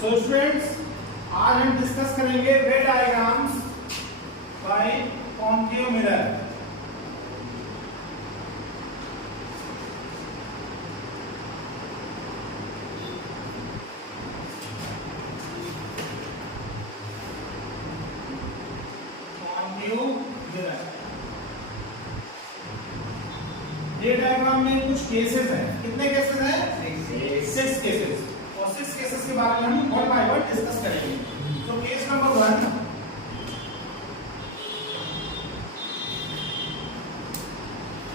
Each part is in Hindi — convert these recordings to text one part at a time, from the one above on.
सो स्टूडेंट्स, आज हम डिस्कस करेंगे वे diagrams by concave mirror. Concave mirror ये डायग्राम में कुछ केसेस हैं। कितने केसेस हैं? 6 केसेस। और 6 केसेस के बारे में हम वन बाय वन डिस्कस करेंगे। तो केस नंबर 1,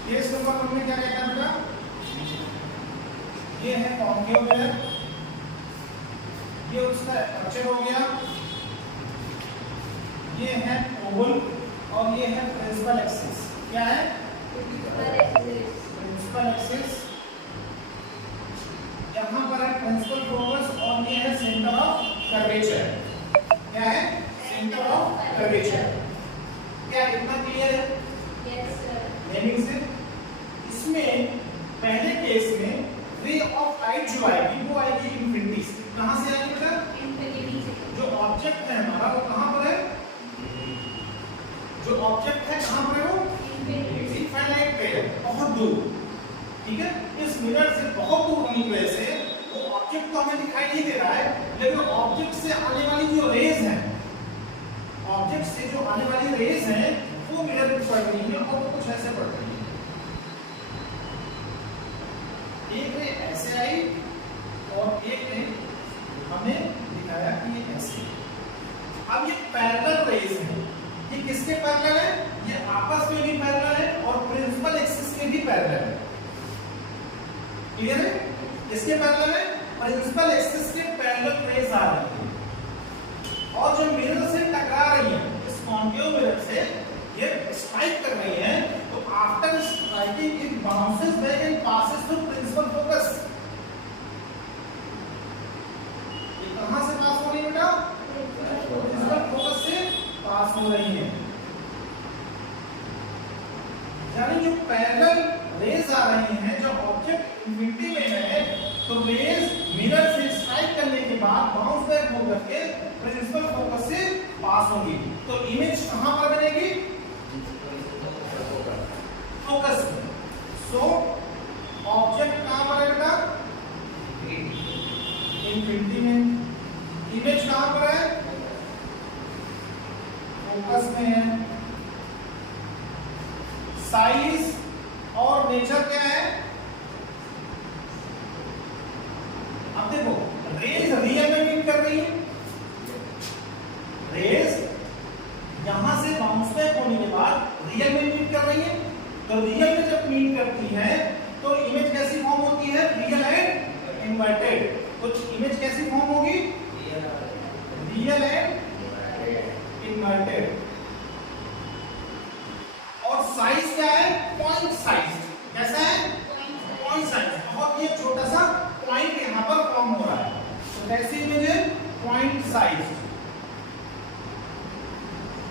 केस नंबर 1 में क्या कहता है बेटा? ये है कॉन्केव मिरर, ये उसका स्ट्रक्चर हो गया, ये है ओवल और ये है प्रिंसिपल एक्सिस। क्या है? Principal axis. यहाँ पर है प्रिंसिपल फोकस और ये है सेंटर ऑफ कर्वेचर। क्या है? Centre of curvature. क्या इतना क्लियर है? Yes sir. नेमिंग से इसमें पहले केस में रे ऑफ लाइट जो आएगी वो आएगी इंफिनिटी से। कहां से आएगी बेटा? इंफिनिटी से। जो ऑब्जेक्ट है हमारा वो कहां पर है? जो ऑब्जेक्ट है कहां पर है? वो इनफाइनाइट पे है, बहुत दूर। ठीक है, इस मिरर से बहुत दूर होने की वजह से वो ऑब्जेक्ट तो हमें दिखाई नहीं दे रहा है, लेकिन ऑब्जेक्ट से आने वाली जो रेज है, ऑब्जेक्ट से जो आने वाली रेज है वो मिरर में पड़ रही है और वो कुछ ऐसे पड़ रही है। एक ने ऐसे आई और एक ने हमें दिखाया कि ये ऐसे। अब ये पैरेलल रेज है। ये किसके पैरेलल है? ये आपस में भी पैरेलल है और प्रिंसिपल एक्सिस के भी पैरेलल है। क्लियर है? इसके पैरेलल है, प्रिंसिपल एक्सिस के पैरेलल रेज आ रही है और जो मिरर से टकरा रही है, इस कॉन्केव मिरर से ये स्ट्राइक कर रही है, तो after striking it bounces back and passes through principal focus. ये कहां से पास हो रही है बेटा? प्रिंसिपल फोकस से पास हो रही है। यानी जो पैरेलल रेज आ रही हैं, जो ऑब्जेक्ट इंफिनिटी में है, तो रेज मिरर से स्ट्राइक करने के बाद बाउंस बैक होकर के प्रिंसिपल फोकस से पास होगी। तो इमेज कहां पर बनेगी? फोकस में। सो ऑब्जेक्ट कहां पर है बेटा? इंफिनिटी में। इमेज कहां पर है? फोकस में है। साइज और नेचर क्या है? अब देखो, रेज रियल में मीट कर रही है। रेज यहां से बाउंस बैक होने के बाद रियल में मीट कर रही है। तो रियल में जब मीट करती है तो इमेज कैसी फॉर्म होती है? Real and inverted. तो इमेज कैसी फॉर्म होगी? Real and inverted. और साइज क्या है? Point size. कैसा है? Point size. बहुत ये छोटा सा पॉइंट यहां पर फॉर्म हो रहा है, तो कैसी इमेज है? Point size.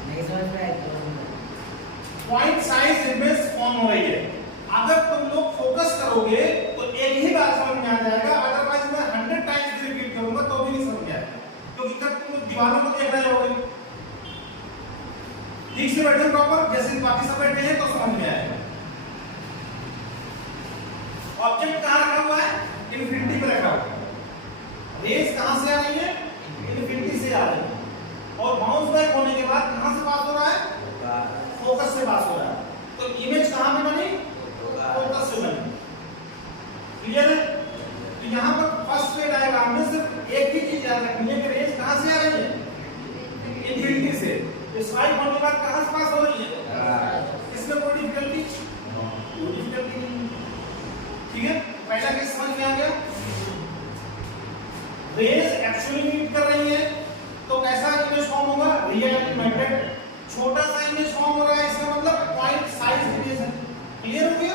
नहीं समझ में आया? पॉइंट साइज इमेज फॉर्म हो रही है। अगर तुम लोग फोकस करोगे तो एक ही बार समझ में आ जाएगा, अदरवाइज मैं 100 टाइम्स रिपीट करूंगा तो भी नहीं समझ में आएगा, क्योंकि तब तुम दीवारों को देख रहे होगे। ठीक से बैठे प्रॉपर, जैसे बाकी सब बैठे हैं तो समझ में आएगा। ऑब्जेक्ट कहां रखा हुआ है? इंफिनिटी पे रखा हुआ है। रेज कहां से आ रही है? इंफिनिटी से आ रही है और बाउंस बैक होने के बाद कहां से पास हो रहा है? फोकस से पास हो रहा है। तो इमेज कहां पे बनी? फोकस से बनी। क्लियर है? तो यहां पर फर्स्ट वे डायग्राम में सिर्फ एक ही चीज याद रखनी है कि रेज कहां से आ रही है? इंफिनिटी से। स्ट्राइक होने के बाद कहां से पास हो रही है? इसमें कोई डिफिकल्टी? कोई डिफिकल्टी नहीं। ठीक है, पहला केस समझ में आ गया। रेज एक्चुअली मीट कर रही है तो कैसा इमेज फॉर्म होगा? Real and inverted. छोटा सा इमेज फॉर्म हो रहा है, इसका मतलब पॉइंट साइज इमेज है। क्लियर हो गया?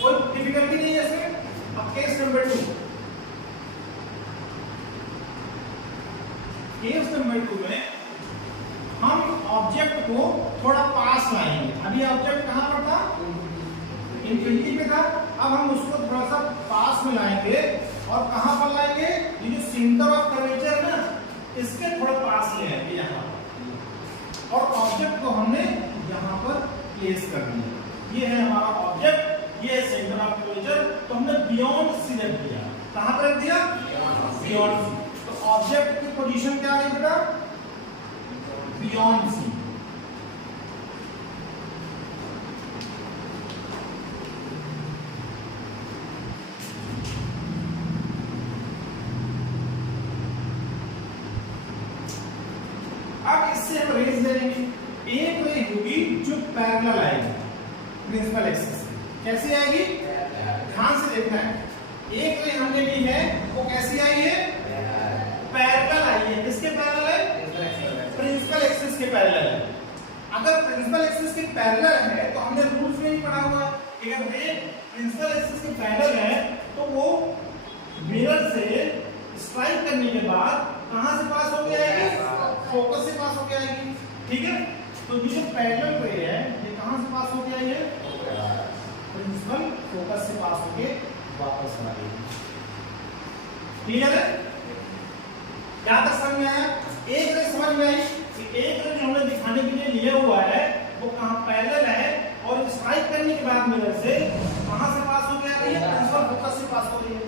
कोई डिफिकल्टी नहीं है इसमें। अब केस नंबर 2। केस नंबर 2 में हम ऑब्जेक्ट को थोड़ा पास लाएंगे। अभी ऑब्जेक्ट कहां पर था? इंफिनिटी पे था। अब हम उसको थोड़ा सा पास में लाएंगे और कहां पर लाएंगे, ये जो सेंटर ऑफ कर्वेचर है ना इसके थोड़े पास ले आएंगे यहाँ और ऑब्जेक्ट को हमने यहाँ पर प्लेस कर दिया। ये है हमारा ऑब्जेक्ट, ये है सेंटर ऑफ कर्वेचर। तो हमने बियॉन्ड सी रख दिया। कहां पर रख दिया, बियॉन्ड सी। तो ऑब्जेक्ट की पोजीशन क्या है बेटा, बियॉन्ड सी। अब इससे हम रेज दे देंगे। एक रे होगी जो पैरेलल आएगी प्रिंसिपल एक्सिस से। कैसी आएगी, ध्यान से देखना है। एक रे हमने ली है वो कैसी आई है, पैरेलल आई है। किसके पैरेलल है, प्रिंसिपल एक्सिस के पैरेलल है। अगर प्रिंसिपल एक्सिस के पैरेलल है तो हमने रूल्स में ही पढ़ा हुआ है कि अगर रे प्रिंसिपल एक्सिस के पैरेलल है तो वो मिरर से स्ट्राइक करने के बाद कहां से पास हो गया है, फोकस से पास हो गया है। ठीक है, तो ये जो पैरेलल रे है ये कहां से पास हो गया है, प्रिंसिपल फोकस से पास होके वापस आ गई। क्लियर है, क्या तक समझ में आया। एक रे समझ में आई कि एक रे जो हमने दिखाने के लिए लिया हुआ है वो कहां पैरेलल है और स्ट्राइक करने के बाद मिरर से कहां से पास हो गया है, प्रिंसिपल फोकस से पास हो रही है।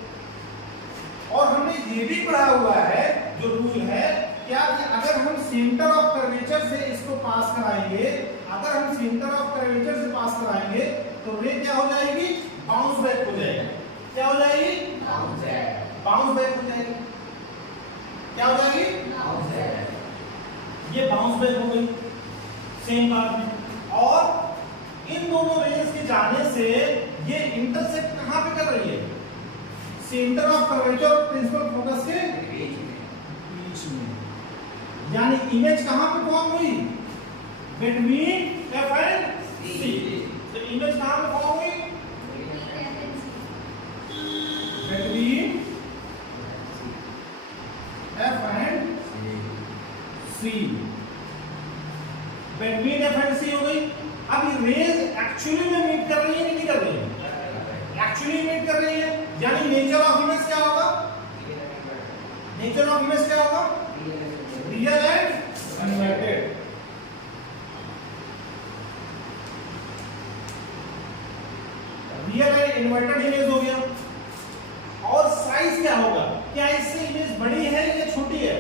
और हमने ये भी पढ़ा हुआ है जो रूल है क्या कि अगर हम सेंटर ऑफ कर्वेचर से इसको पास कराएंगे, अगर हम सेंटर ऑफ कर्वेचर से पास कराएंगे तो रे क्या हो जाएगी, बाउंस बैक हो जाएगी। क्या हो जाएगी, बाउंस बैक हो जाएगी। क्या हो जाएगी, बाउंस बैक। ये बाउंस बैक हो गई सेम बात में। और इन दोनों रेज के जाने से ये इंटरसेक्ट कहां पे कर रही है, सेंटर ऑफ कर्वेचर और प्रिंसिपल फोकस के बीच में। यानी इमेज कहां पे फॉर्म हुई, बिटवीन एफ एंड सी। तो इमेज कहां पे फॉर्म हुई, between F and C. Between F and C हो गई। अब ये रेज एक्चुअली में मीट कर रही है नहीं कर रही है, एक्चुअली मीट कर रही है। यानी नेचर ऑफ इमेज क्या होगा, नेचर ऑफ इमेज क्या होगा, real and inverted. Real and inverted image हो गया। और साइज क्या होगा, क्या इससे इमेज बड़ी है या छोटी है,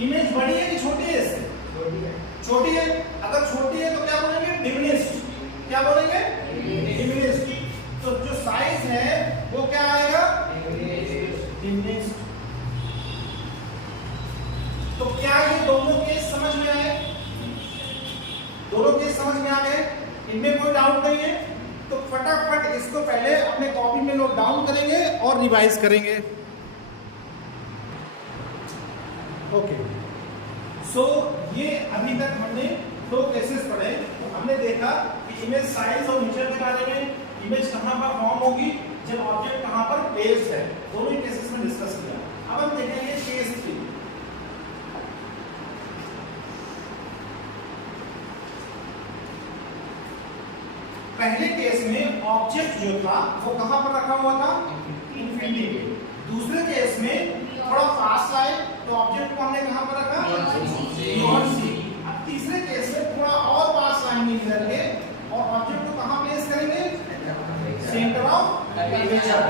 इमेज बड़ी है कि छोटी है, इससे छोटी है। अगर छोटी है तो क्या बोलेंगे, डिमिनिश्ड। क्या बोलेंगे, डिमिनिश्ड। तो जो साइज है वो क्या आएगा, डिमिनिश्ड। तो क्या ये दोनों केस समझ में आए, दोनों केस समझ में आ गए, इनमें कोई डाउट नहीं है। तो फटाफट इसको पहले अपने कॉपी में नोट डाउन करेंगे और रिवाइज करेंगे। ओके, सो ये अभी तक हमने दो केसेस पढ़े। हमने देखा कि इमेज साइज और नेचर के बारे में, इमेज कहां पर फॉर्म होगी जब ऑब्जेक्ट कहां पर प्लेस्ड है, दोनों ही केसेस में डिस्कस किया। अब हम देखेंगे केस 3। पहले केस में ऑब्जेक्ट जो था वो कहां पर रखा हुआ था, इन्फिनिटी पे। दूसरे केस में थोड़ा पास आए तो ऑब्जेक्ट को हमने कहां पर रखा, बियॉन्ड सी। अब तीसरे केस में थोड़ा और पास लाएंगे मिरर के और ऑब्जेक्ट को कहां प्लेस करेंगे, सेंटर ऑफ कर्वेचर।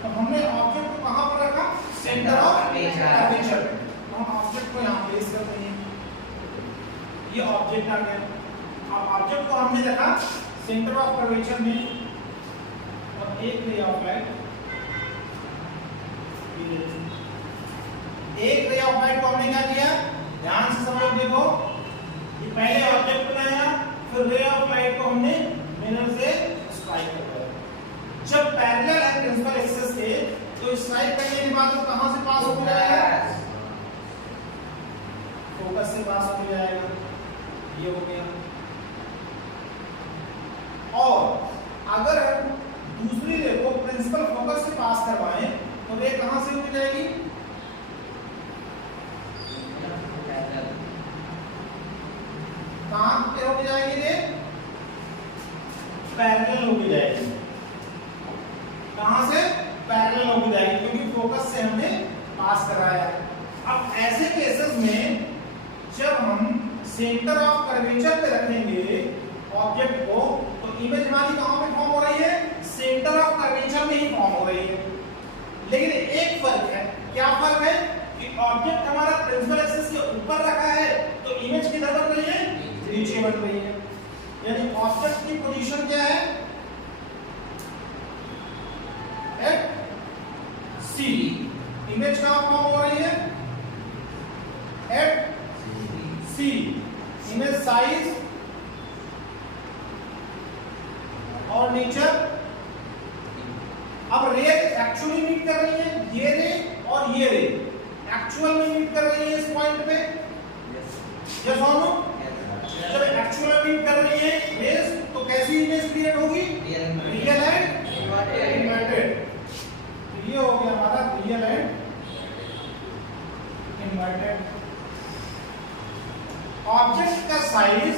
तो हमने ऑब्जेक्ट को कहां पर रखा, सेंटर ऑफ कर्वेचर। तो हम ऑब्जेक्ट को यहां प्लेस करते हैं। ये ऑब्जेक्ट आ गया। अब ऑब्जेक्ट को हमने रखा सेंटर ऑफ कर्वेचर में और एक रे ऑफ लाइट, एक रे ऑफ लाइट को हमने क्या किया, ध्यान से सब लोग देखो। ये पहले ऑब्जेक्ट बनाया, फिर रे ऑफ लाइट को हमने मिरर से स्ट्राइक कर दिया। जब पैरेलल है प्रिंसिपल एक्सिस के तो स्ट्राइक करने के बाद वो कहां से पास हो जाएगा, फोकस से पास हो जाएगा। ये हो गया। और अगर हम दूसरी रे को प्रिंसिपल फोकस से पास करवाएं तो रे कहां से हो जाएगी, कहां पे हो जाएगी रे, पैरेलल हो जाएगी। से हमने पास कराया है। अब ऐसे केसेस में जब हम सेंटर ऑफ कर्वेचर पे रखेंगे ऑब्जेक्ट को, तो इमेज हमारी कहां पे फॉर्म हो रही है? सेंटर ऑफ कर्वेचर में ही फॉर्म हो रही है। लेकिन एक फर्क है, क्या फर्क है कि ऑब्जेक्ट हमारा प्रिंसिपल एक्सिस के ऊपर रखा है तो इमेज किधर बन रही है? नीचे बन रही है। यानी ऑब्जेक्ट की पोजीशन क्या है? एट सी। इमेज कहां फॉर्म हो रही है? एट सी। इमेज साइज और नेचर। अब रे एक्चुअली मीट कर रही है, ये रे और ये रे एक्चुअल में मीट कर रही है इस पॉइंट पे। यस और नो? जब एक्चुअल मीट कर रही है रेस, तो कैसी इमेज क्रिएट होगी? Real and inverted. ये हो गया हमारा रियल एंड इन्वर्टेड। ऑब्जेक्ट का साइज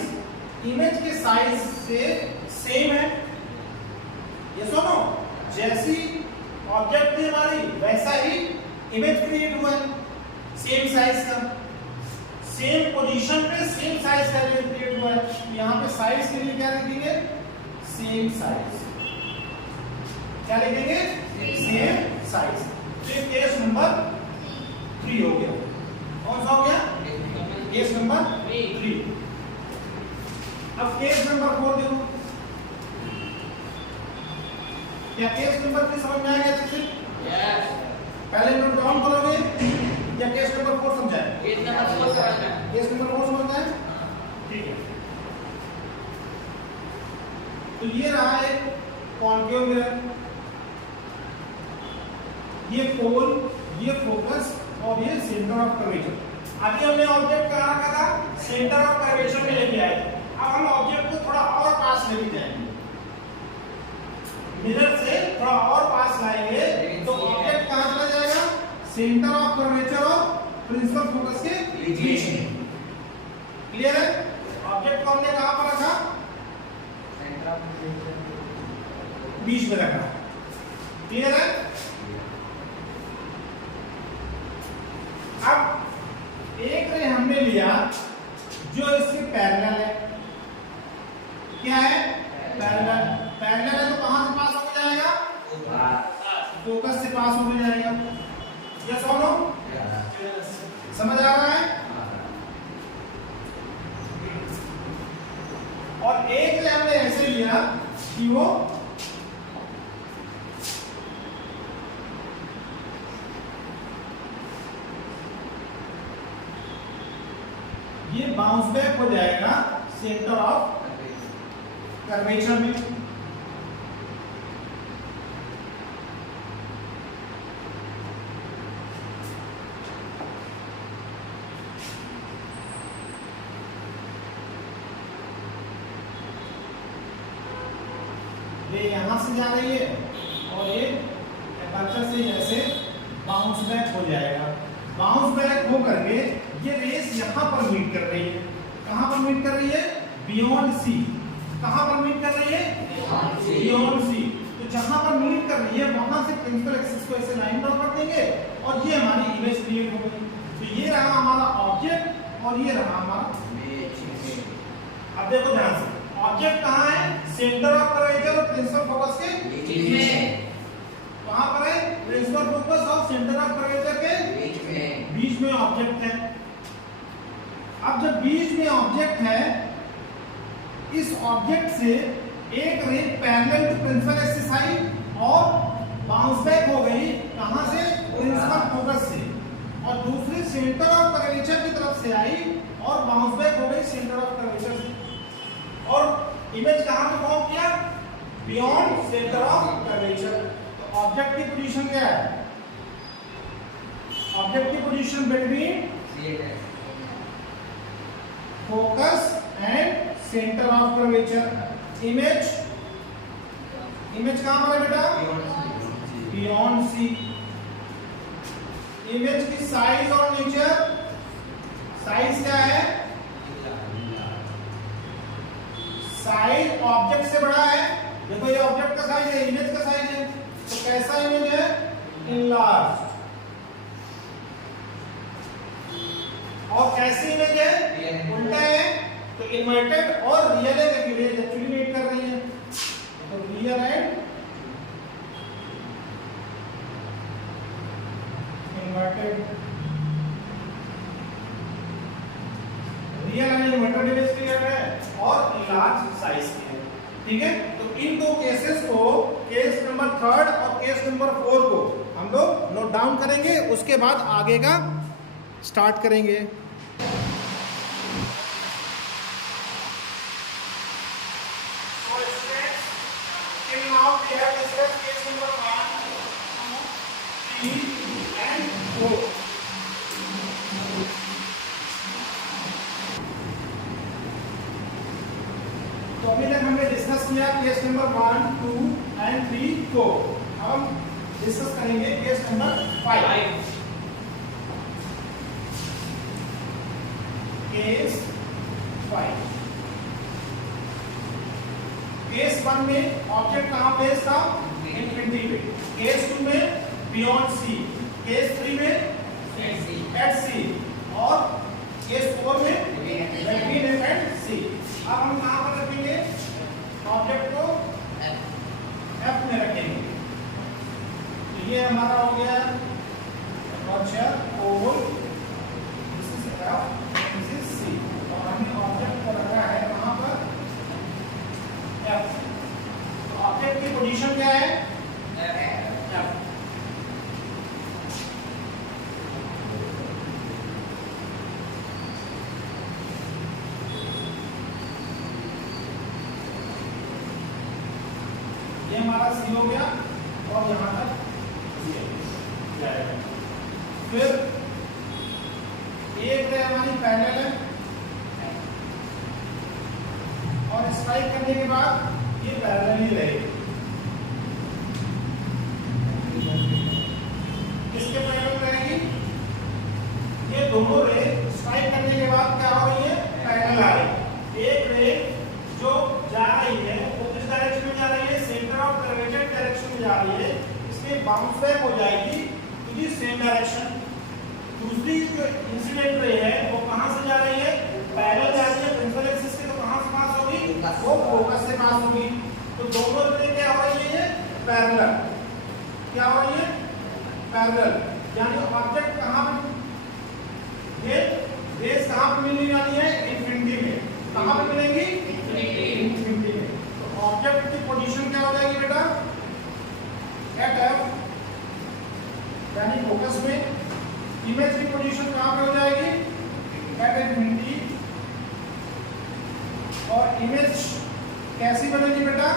इमेज के साइज से सेम है। ये सुनो, जैसी ऑब्जेक्ट थी हमारी वैसा ही इमेज क्रिएट हुआ है, सेम साइज का, सेम पोजीशन पे सेम साइज का इमेज क्रिएट हुआ है। यहाँ पे साइज के लिए क्या लिखेंगे? Same size. क्या लिखेंगे? Same size. तो केस नंबर 3 हो गया। कौन सा हो गया? Case number 3। अब केस नंबर 4 देखो। क्या केस नंबर 3 समझ में आएगा अच्छे से? यस। पहले नोट डाउन करोगे या केस नंबर 4 समझाएं? केस नंबर 4 समझना है। केस नंबर 4 समझना है? ठीक है। तो ये रहा एक कॉन्केव मिरर, ये पोल, ये फोकस और ये सेंटर ऑफ कर्वेचर। अभी हमने ऑब्जेक्ट कहाँ रखा था? सेंटर ऑफ कर्वेचर में लेके आए थे। अब हम ऑब्जेक्ट को थोड़ा और पास लेके जाएंगे, मिरर से थोड़ा और पास लाएंगे तो ऑब्जेक्ट कहाँ चला जाएगा? सेंटर ऑफ कर्वेचर और प्रिंसिपल फोकस के बीच में। क्लियर है? ऑब्जेक्ट को हमने कहाँ पर रखा? बीच में रखा। क्लियर है? अब एक रे हमने लिया जो इसके पैरेलल है। क्या है? पैरेलल। पैरेलल है तो कहां से पास हो जाएगा? फोकस से पास हो जाएगा। यस और नो? समझ आ रहा है? और एक रे हमने ऐसे लिया कि वो ये बाउंस बैक हो जाएगा सेंटर ऑफ कर्वेचर में। ये यहां से जा रही है और ये एपर्चर से जैसे बाउंस बैक हो जाएगा। बाउंस बैक हो करके ये रेस यहाँ पर मीट कर रही है। कहाँ पर मीट कर रही है? Beyond C. कहाँ पर मीट कर रही है? Beyond C. तो जहाँ पर मीट कर रही है वहां से प्रिंसिपल एक्सिस को ऐसे लाइन ड्रॉ कर देंगे और ये हमारी इमेज क्रिएट हो गई। तो ये रहा हमारा ऑब्जेक्ट और ये रहा हमारा इमेज। अब देखो ध्यान से, ऑब्जेक्ट कहाँ है? सेंटर ऑफ कर्वेचर और प्रिंसिपल फोकस के बीच में। कहाँ पर है? प्रिंसिपल फोकस और सेंटर ऑफ कर्वेचर के बीच में ऑब्जेक्ट है। अब जब बीच में ऑब्जेक्ट है, इस ऑब्जेक्ट से एक ray parallel to principal axis आई और बाउंस बैक हो गई। कहां से? प्रिंसिपल फोकस से। और दूसरी सेंटर ऑफ कर्वेचर की तरफ से आई और बाउंस बैक हो गई सेंटर ऑफ कर्वेचर से। और इमेज कहां पे फॉर्म किया? Beyond centre of curvature. तो ऑब्जेक्ट की पोजीशन क्या है? ऑब्जेक्ट की position between focus and centre of curvature. Image कहां पर है बेटा? Beyond C. इमेज की साइज और नेचर। साइज क्या है? साइज ऑब्जेक्ट से बड़ा है। देखो ये ऑब्जेक्ट का साइज है, इमेज का साइज है, तो कैसा इमेज है? इनलार्ज। और कैसी इमेज है, उल्टा है, तो इन्वर्टेड और रियल इमेज एक्चुअली मीट कर रही है, तो real and inverted, real and inverted image clear है और लार्ज साइज की है, ठीक है। तो इन दो केसेस को, केस नंबर 3 और केस नंबर 4 को हम लोग नोट डाउन करेंगे, उसके बाद आगे का स्टार्ट करेंगे। तो अभी तक हमने डिस्कस किया केस नंबर 1, 2 एंड 3 को। अब हम डिस्कस करेंगे केस नंबर 5। केस 5। केस 1 में ऑब्जेक्ट कहां प्लेस था, इनफिनिटी पे। केस 2 में बियॉन्ड सी, केस 3 में एट सी, और केस 4 में बिटवीन एफ एंड सी। अब हम कहां पर रखेंगे ऑब्जेक्ट को, एफ में रखेंगे। तो ये हमारा हो गया oval, this is F, this is C, और हमने ऑब्जेक्ट को रखा है कहां पर, एफ। तो ऑब्जेक्ट की पोजीशन क्या है, एफ। ये हमारा सी हो गया और यहाँ तक जाएगा। फिर एक रे हमारी पैरेलल है और स्ट्राइक करने के बाद ये पैरेलल ही रहेगी। किसके पैरेलल रहेगी, ये दोनों रे स्ट्राइक करने के बाद क्या हो रही है, पैरेलल आ रही है। एक रे जो जा रही है वो किस डायरेक्शन में जा रही है, सेंटर ऑफ कर्वेचर डायरेक्शन में जा रही है, इसमें बाउंस बैक हो जाएगी टू दी सेम डायरेक्शन। दूसरी जो इंसिडेंट रे है वो कहां से जा रही है, पैरेलल जा रही है प्रिंसिपल एक्सिस के, तो कहां से पास होगी, वो फोकस से पास होगी। तो दोनों रे क्या हो रही है, पैरेलल। क्या हो रही है, पैरेलल, यानी ऑब्जेक्ट कहां पे, ये रेस कहां पे मिलने वाली है, इनफिनिटी में। कहां पे मिलेंगी, इनफिनिटी में। तो ऑब्जेक्ट की पोजीशन क्या हो जाएगी बेटा, एट एफ, यानी फोकस में। इमेज की पोजीशन कहां पे हो जाएगी, एट इनफिनिटी। और इमेज कैसी बनेगी बेटा,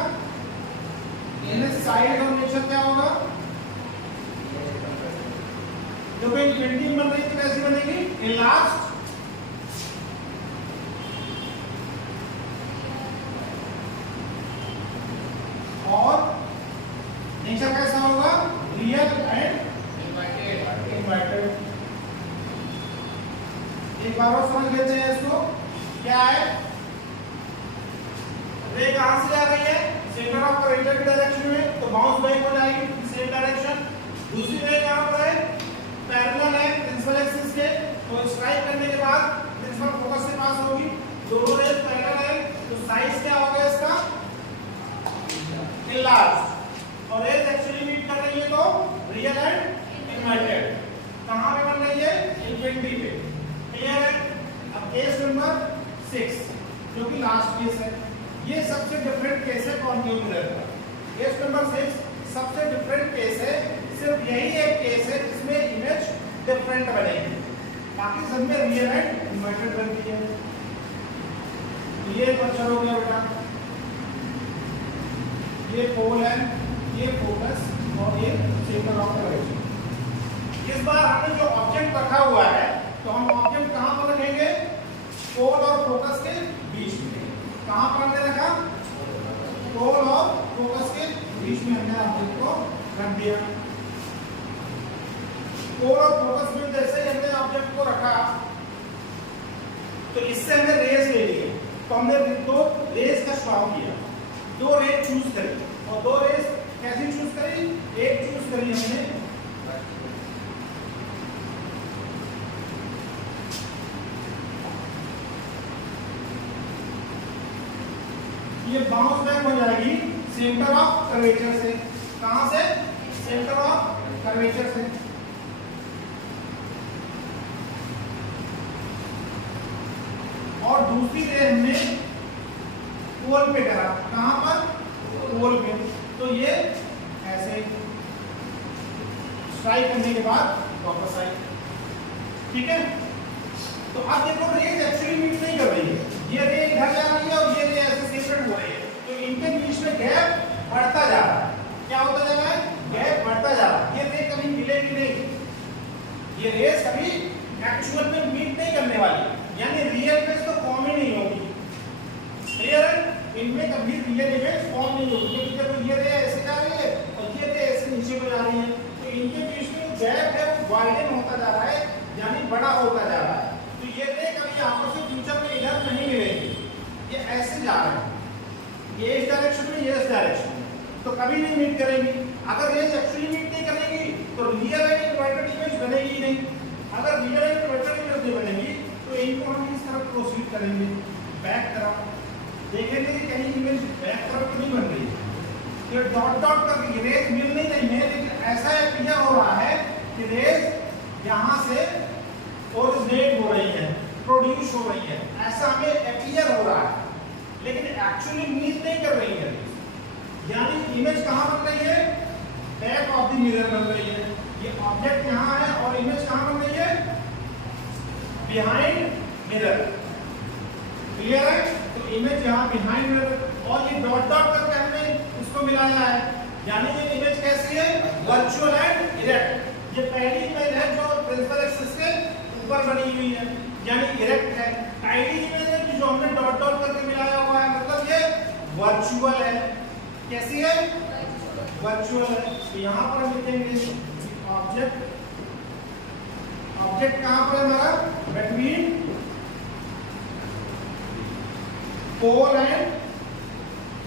इमेज साइड का नेचर क्या होगा, जो कि इनफिनिटी में बन रही है तो कैसी बनेगी, इनलार्ज्ड। और नेचर कैसा होगा, रियल एंड इन्वर्टेड। एक बार और समझ लेते हैं इसको, क्या है, रे कहां से जा रही है, सेंटर ऑफ कर्वेचर की डायरेक्शन में, तो बाउंस बैक हो जाएगी सेम डायरेक्शन। दूसरी रे कहां पर है, पैरेलल है प्रिंसिपल एक्सिस के, तो स्ट्राइक करने के बाद प्रिंसिपल फोकस से पास होगी। दोनों रेस पैरेलल है, तो साइज क्या होगा इसका, इनलार्ज। और रेस एक्चुअली मीट कर रही है तो रियल एंड इन्वर्टेड। कहां पे बन रही है, इनफिनिटी पे। क्लियर है। अब केस नंबर 6 जो कि लास्ट केस है, ये सबसे डिफरेंट केस है कॉन्केव मिरर का। केस नंबर 6 सबसे डिफरेंट केस है, सिर्फ यही एक केस है जिसमें इमेज डिफरेंट बनेगी, बाकी सब में रियल एंड इन्वर्टेड बनती है। ये क्वेश्चन हो गया बेटा, ये पोल है, ये फोकस और ये सेंटर ऑफ कर्वेचर। इस बार हमने जो ऑब्जेक्ट रखा हुआ है, तो हम ऑब्जेक्ट कहां पर रखेंगे, पोल और फोकस के बीच में। कहां पर हमने रखा, पोल और फोकस के बीच में हमने ऑब्जेक्ट को रख दिया। पोल और फोकस में जैसे हमने ऑब्जेक्ट को रखा, तो इससे हमने रेस ले ली, तो हमने दो रेस का चुनाव किया, दो रेस चूज करी। और दो रेस कैसी चूज करी, एक चूज करी हमने बाउंस बैक हो जाएगी सेंटर ऑफ कर्वेचर से। कहां से? सेंटर ऑफ कर्वेचर से। और दूसरी रे हमने पोल पे करा। कहां पर? पोल पे। तो ये ऐसे स्ट्राइक करने के बाद वापस आई। ठीक है, तो अब देखो रेज एक्चुअली मीट नहीं कर रही है। ये रे इधर जा रही है और ये रे ऐसे सेपरेट हो रही है, तो इनके बीच में गैप बढ़ता जा रहा है। क्या होता जा रहा है? गैप बढ़ता जा रहा है। ये रे कभी मिलेगी नहीं, ये रेस कभी एक्चुअल में मीट नहीं करने वाली, यानी रियल इमेज तो फॉर्म ही नहीं होगी। क्लियर है? इनमें कभी रियल इमेज फॉर्म नहीं होगी, क्योंकि जब ये रे ऐसे जा रही है और ये रे ऐसे नीचे को जा रही है, तो इनके बीच में जो गैप है वो वाइडन होता जा रहा है, यानी बड़ा होता जा रहा है। तो ये रे कभी आपस में फ्यूचर में इधर नहीं मिलेंगे, ये ऐसे जा रहे हैं, ये इस डायरेक्शन में, ये इस डायरेक्शन में, तो कभी नहीं मीट करेंगी। अगर रेस एक्चुअली मीट नहीं करेंगी तो रियल एंड इन्वर्टेड इमेज बनेगी ही नहीं। अगर रियल एंड इन्वर्टेड इमेज नहीं बनेगी तो इनको हम इस तरफ प्रोसीड करेंगे, बैक तरफ देखेंगे कि कहीं इमेज बैक तरफ तो नहीं बन रही है, तो डॉट डॉट करके रेस मिल नहीं रही है, लेकिन ऐसा क्लियर हो रहा है कि रेस यहाँ से ओरिजिनेट हो रही है, प्रोड्यूस हो रही है, ऐसा हमें क्लियर हो रहा है, लेकिन एक्चुअली मीट नहीं कर रही है। यानी इमेज कहाँ बन रही है? बैक ऑफ द मिरर बन रही है। ये ऑब्जेक्ट यहाँ है और इमेज कहाँ बन रही है? Behind mirror. क्लियर है? तो इमेज यहाँ बिहाइंड मिरर, और ये डॉट डॉट करके हमने उसको मिलाया है, यानी ये इमेज कैसी है? Virtual and erect. ये पहली इमेज है जो प्रिंसिपल एक्सिस के ऊपर बनी हुई है, यानी इरेक्ट है। पहली इमेज है जो हमने डॉट डॉट करके मिलाया हुआ है, मतलब ये वर्चुअल है। कैसी है? वर्चुअल है। तो यहाँ पर हम लिखेंगे ऑब्जेक्ट, ऑब्जेक्ट कहाँ पर है हमारा? Between pole and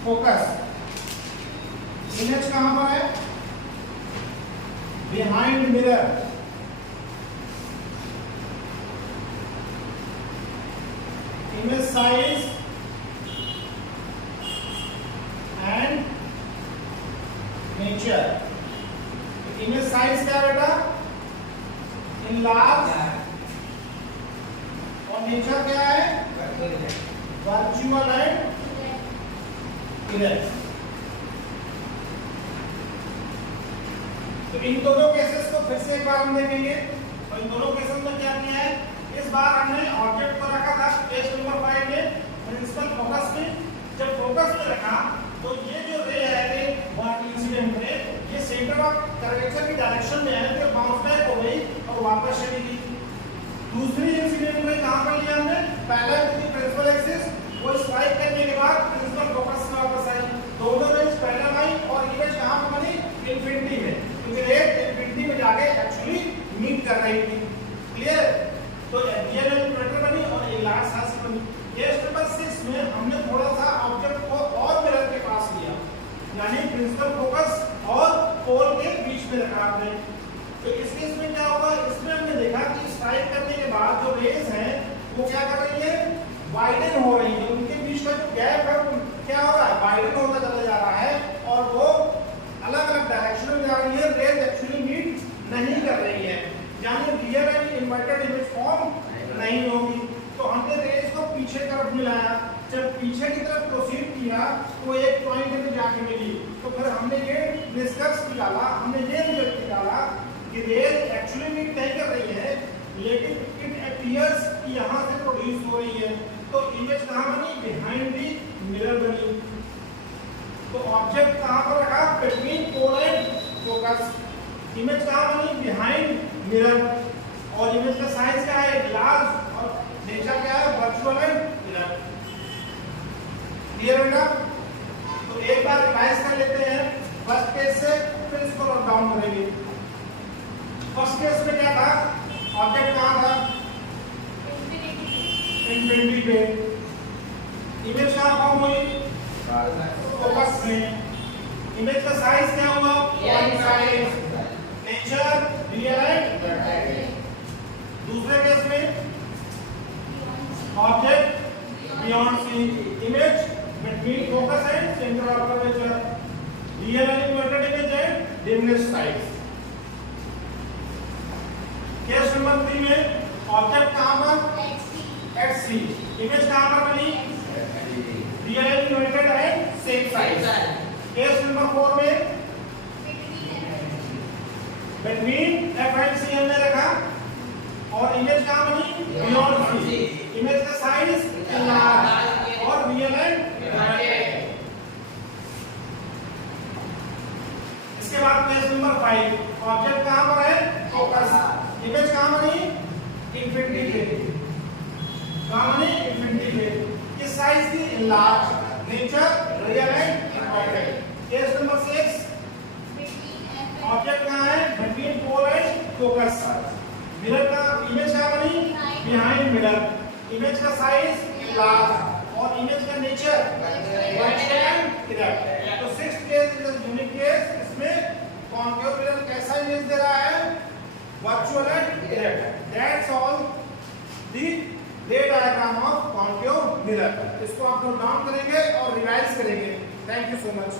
focus. Image कहाँ पर है? Behind mirror. Image size and nature. Image size क्या बेटा? इनलार्ज, और नेचर क्या है? Virtual and erect. तो इन दोनों केसेस को फिर से एक बार हम देखेंगे। और इन दोनों केसेस में क्या किया है? इस बार हमने ऑब्जेक्ट को रखा था पेज नंबर 5 में प्रिंसिपल फोकस में। जब फोकस में रखा तो ये जो रे है, रे व्हाट इंसिडेंट रे, ये सेंटर ऑफ कर्वेचर की डायरेक्शन में है, तो बाउंस बैक हो गई और वापस चली गई। दूसरी इंसिडेंट में कहां पर लिया हमने? पहला प्रिंसिपल एक्सिस, वो स्ट्राइक करने के बाद प्रिंसिपल फोकस में वापस आई। दोनों इमेज पैरेलल आई और इमेज कहां पर बनी? इंफिनिटी में, क्योंकि रे इंफिनिटी में जाके एक्चुअली मीट कर रही थी। क्लियर? तो रियल इन्वर्टर बनी और इनलार्ज साइज बनी। ये स्टेप नंबर 6 में हमने थोड़ा सा ऑब्जेक्ट को और मिरर के पास लिया, यानी प्रिंसिपल फोकस और पोल के बीच में रखा हमने। तो इस केस में क्या होगा? इसमें हमने देखा कि स्ट्राइक करने के बाद जो रेज हैं वो क्या कर रही है? वाइडन हो रही है। उनके बीच का जो गैप है वो क्या हो रहा है? वाइडन होता चला जा रहा है और वो अलग अलग डायरेक्शन में जा रही है। रेज एक्चुअली मीट नहीं कर रही है, यानी real and inverted image form नहीं होगी। तो हमने रेज को पीछे तरफ मिलाया, जब पीछे की तरफ प्रोसीड किया तो एक पॉइंट में जाके मिली। तो फिर हमने ये निष्कर्ष निकाला, हमने ये रिजल्ट निकाला कि रेज एक्चुअली मीट नहीं कर रही है, लेकिन इट अपीयर्स कि यहाँ से प्रोड्यूस हो रही है। तो इमेज कहाँ बनी? बिहाइंड दी मिरर बनी। तो ऑब्जेक्ट कहाँ पर रखा? Between pole and focus. Image कहाँ बनी? Behind mirror. और इमेज का साइज क्या है? लार्ज, और नेचर क्या है? Virtual and erect. क्लियर है ना? तो एक बार रिवाइज कर लेते हैं फर्स्ट केस से, फिर इसको नोट डाउन करेंगे। फर्स्ट केस में क्या था? ऑब्जेक्ट कहाँ था? इंफिनिटी पे। इमेज कहाँ फॉर्म हुई? फोकस में। इमेज का साइज क्या हुआ? साइज। Nature real and. दूसरे केस में object beyond C, image between focus and center of curvature. Real and inverted image and dimness size. Case number 3 में ऑब्जेक्ट कहां पर at C, इमेज कहां पर बनी real and inverted and same size. Case number 4 में between F and C हमने रखा और इमेज कहां बनी बियॉन्ड C. इमेज का साइज लार्ज और रियल एंड इन्वर्टेड. इसके बाद केस नंबर 5, ऑब्जेक्ट कहां पर है फोकस. इमेज कहां बनी इंफिनिटी पे. कहां बनी इंफिनिटी पे. ये साइज थी large, nature real and inverted. Case number 6, object कहां है between pole and focus. Mirror का इमेज कहां बनी बिहाइंड मिरर. इमेज का साइज लार्ज और इमेज का नेचर वर्टिकल एंड इरेक्ट. तो 6th case is a unique case. इसमें कॉन्केव मिरर कैसा इमेज दे रहा है virtual and erect. That's all the ray diagram of concave mirror. इसको आप नोट डाउन करेंगे और रिवाइज करेंगे. Thank you so much.